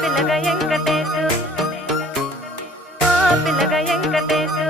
పిల్లగా వెంకటేశు ఓ పిల్లగా వెంకటేశు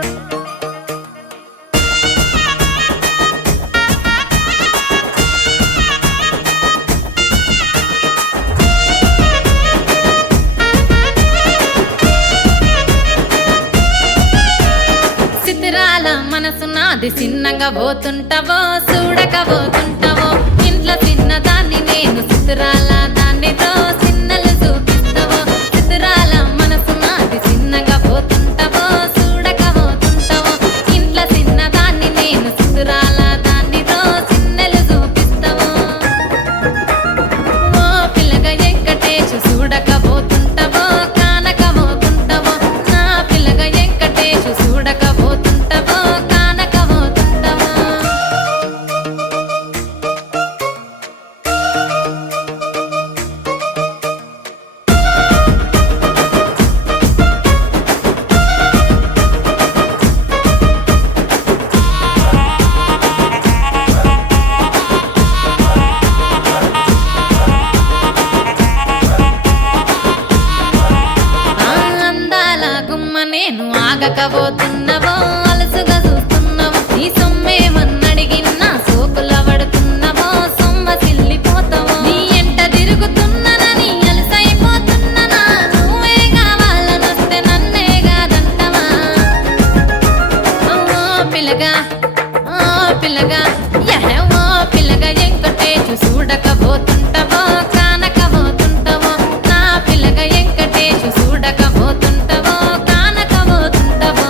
సితిరాల మనసు నాది చిన్నగా పోతుంటావో చూడక పోతుంటావో ఇంట్లో చిన్నదాన్ని నేను సితిరాల దాన్నితో చిన్నలు చూపిస్తావో సితిరాల మనసు నాది చిన్నగా పోతుంటావో చూడక పోతుంటావో ఇంట్లో చిన్నదాన్ని నేను సితిరాల దాన్నితో చిన్నలు చూపిస్తావో ఓ పిల్లగా వెంకటేశు చూడక పోతుంటావో కానక పోతుంటావో నా పిల్లగా వెంకటేశు చూడక పోతుంటావో కానక పోతుంటావో ఆ అందాల గుమ్మ నేను ఆగకపోతున్నావో అలసుగా చూస్తున్నావో నీ సొమ్మేమన్నడిగిన్నా సోకుల పడుతున్నావో సొమ్మ సిల్లిపోతావో నీ ఎంట తిరుగుతున్నానని అలసైపోతున్నానా నువ్వే కావాలనొస్తే నన్నే కాదంటవా ఓ పిల్లగా ఓ పిల్లగా యహే ఓ పిల్లగా వెంకటేశు చూడకపోతుంటావో కానకపోతుంటావో నా పిల్లగా వెంకటేశు చూడకపోతుంటావో కానకపోతుంటావో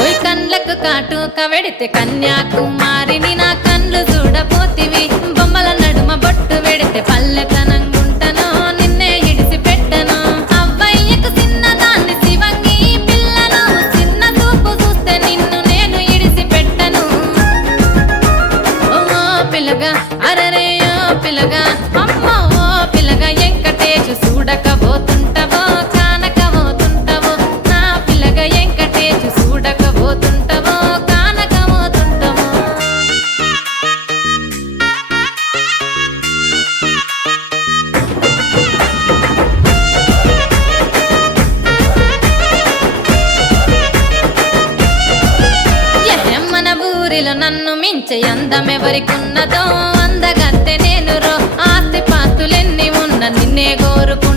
ఓయ్ కండ్లకు కాటుక వెడితే కన్యాకుమారిని నా కండ్లు చూడపోతివి బొమ్మల నడుమ బొట్టు వెడితే పల్లెతనంగుంటను నిన్నే ఇడిసి పెట్టను అవ్వయ్యకు చిన్నదాన్ని శివంగి పిల్లను చిన్న చూపు చూస్తే నిన్ను నేను ఇడిసి పెట్టను ఓ పిల్లగా అరరే ఓ పిల్లగా అమ్మో ఓ పిల్లగా వెంకటేశు చూడకపోతుంటావో కానకపోతుంటావో నా పిల్లగా వెంకటేశు చూడకపోతుంటావో కానకపోతుంటావో మన ఊరిలో నన్ను మించే అందమెవరికున్నదో అందగత్తె నేను రో ఆస్తి పాస్తులెన్ని ఉన్న నిన్నే కోరుకుంటా